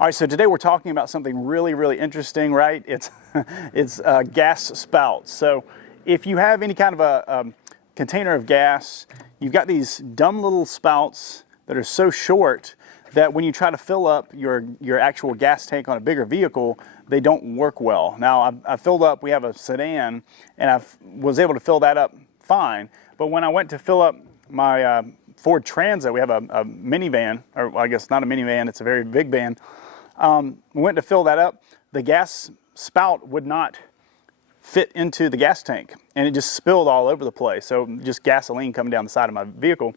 All right, so today we're talking about something really interesting, right? It's gas spouts. So if you have any kind of a container of gas, you've got these dumb little spouts that are so short that when you try to fill up your actual gas tank on a bigger vehicle, they don't work well. Now, I filled up, we have a sedan, and I was able to fill that up fine, but when I went to fill up my Ford Transit, we have a minivan, or well, I guess not a minivan, it's a very big van. We went to fill that up, the gas spout would not fit into the gas tank, and it just spilled all over the place. So just gasoline coming down the side of my vehicle.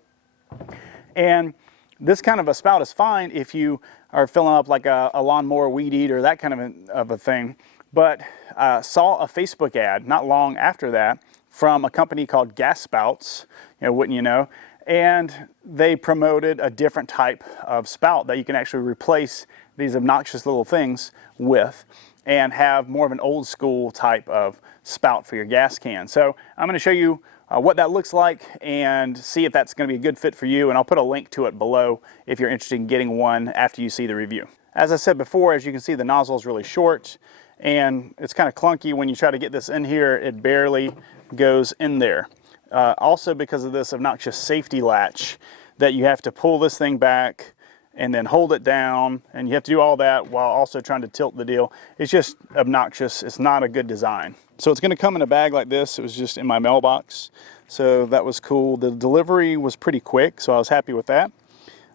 And this kind of a spout is fine if you are filling up like a lawnmower, weed eater, that kind of a thing. But I saw a Facebook ad not long after that from a company called Gas Spouts, wouldn't you know? And they promoted a different type of spout that you can actually replace these obnoxious little things with and have more of an old school type of spout for your gas can. So I'm going to show you what that looks like and see if that's going to be a good fit for you, and I'll put a link to it below if you're interested in getting one after you see the review. As I said before, as you can see, the nozzle is really short and it's kind of clunky. When you try to get this in here, it barely goes in there. Also because of this obnoxious safety latch that you have to pull this thing back and then hold it down, and you have to do all that while also trying to tilt the deal. It's just obnoxious. It's not a good design. So it's going to come in a bag like this. It was just in my mailbox, so that was cool. The delivery was pretty quick, so I was happy with that.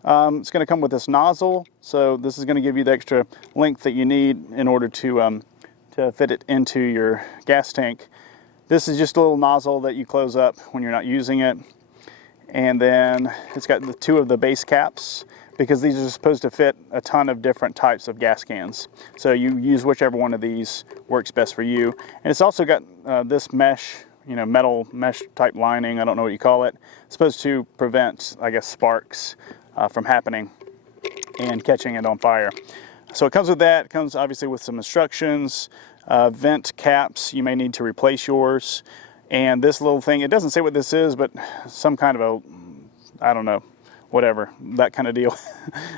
It's going to come with this nozzle, so this is going to give you the extra length that you need in order to fit it into your gas tank. This is just a little nozzle that you close up when you're not using it. And then it's got the two of the base caps, because these are supposed to fit a ton of different types of gas cans. So you use whichever one of these works best for you. And it's also got this mesh, metal mesh type lining, I don't know what you call it. It's supposed to prevent, I guess, sparks from happening and catching it on fire. So it comes with that. It comes obviously with some instructions, vent caps. You may need to replace yours. And this little thing, it doesn't say what this is, but some kind of a, I don't know, whatever, that kind of deal.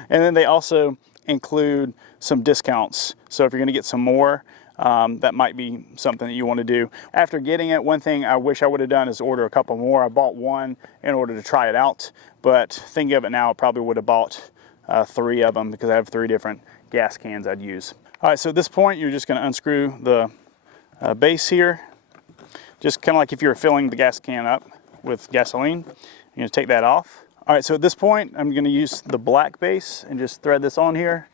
And then they also include some discounts. So if you're going to get some more, that might be something that you want to do. After getting it, one thing I wish I would have done is order a couple more. I bought one in order to try it out, but thinking of it now, I probably would have bought 3 of them because I have 3 different gas cans I'd use. All right, so at this point, you're just going to unscrew the base here. Just kind of like if you were filling the gas can up with gasoline. You're going to take that off. All right, so at this point, I'm going to use the black base and just thread this on here,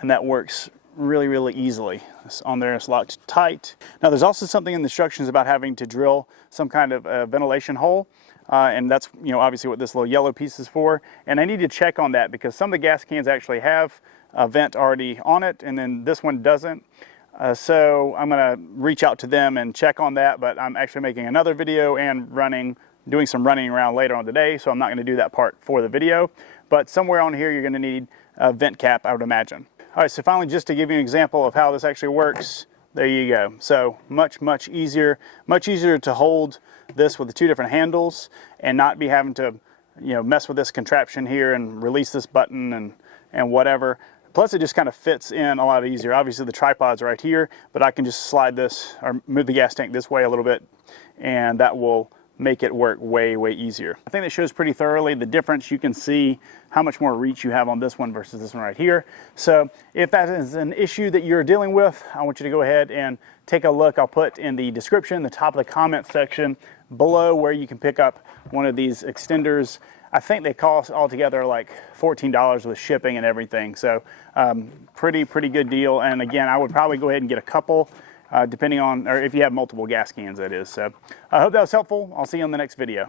and that works really easily. It's on there, it's locked tight. Now, there's also something in the instructions about having to drill some kind of ventilation hole, and that's obviously what this little yellow piece is for. And I need to check on that because some of the gas cans actually have a vent already on it, and then this one doesn't. So I'm going to reach out to them and check on that, but I'm actually making another video and doing some running around later on today, so I'm not going to do that part for the video. But somewhere on here you're going to need a vent cap, I would imagine. All right, so finally, just to give you an example of how this actually works, there you go. So much easier to hold this with the 2 different handles and not be having to mess with this contraption here and release this button and whatever. Plus, it just kind of fits in a lot easier. Obviously, the tripod's right here, but I can just slide this or move the gas tank this way a little bit, and that will make it work way easier. I think that shows pretty thoroughly the difference. You can see how much more reach you have on this one versus this one right here. So if that is an issue that you're dealing with, I want you to go ahead and take a look. I'll put in the description, the top of the comment section below, where you can pick up one of these extenders. I think they cost altogether like $14 with shipping and everything. So pretty good deal. And again, I would probably go ahead and get a couple, depending on, or if you have multiple gas cans, that is. So I hope that was helpful. I'll see you on the next video.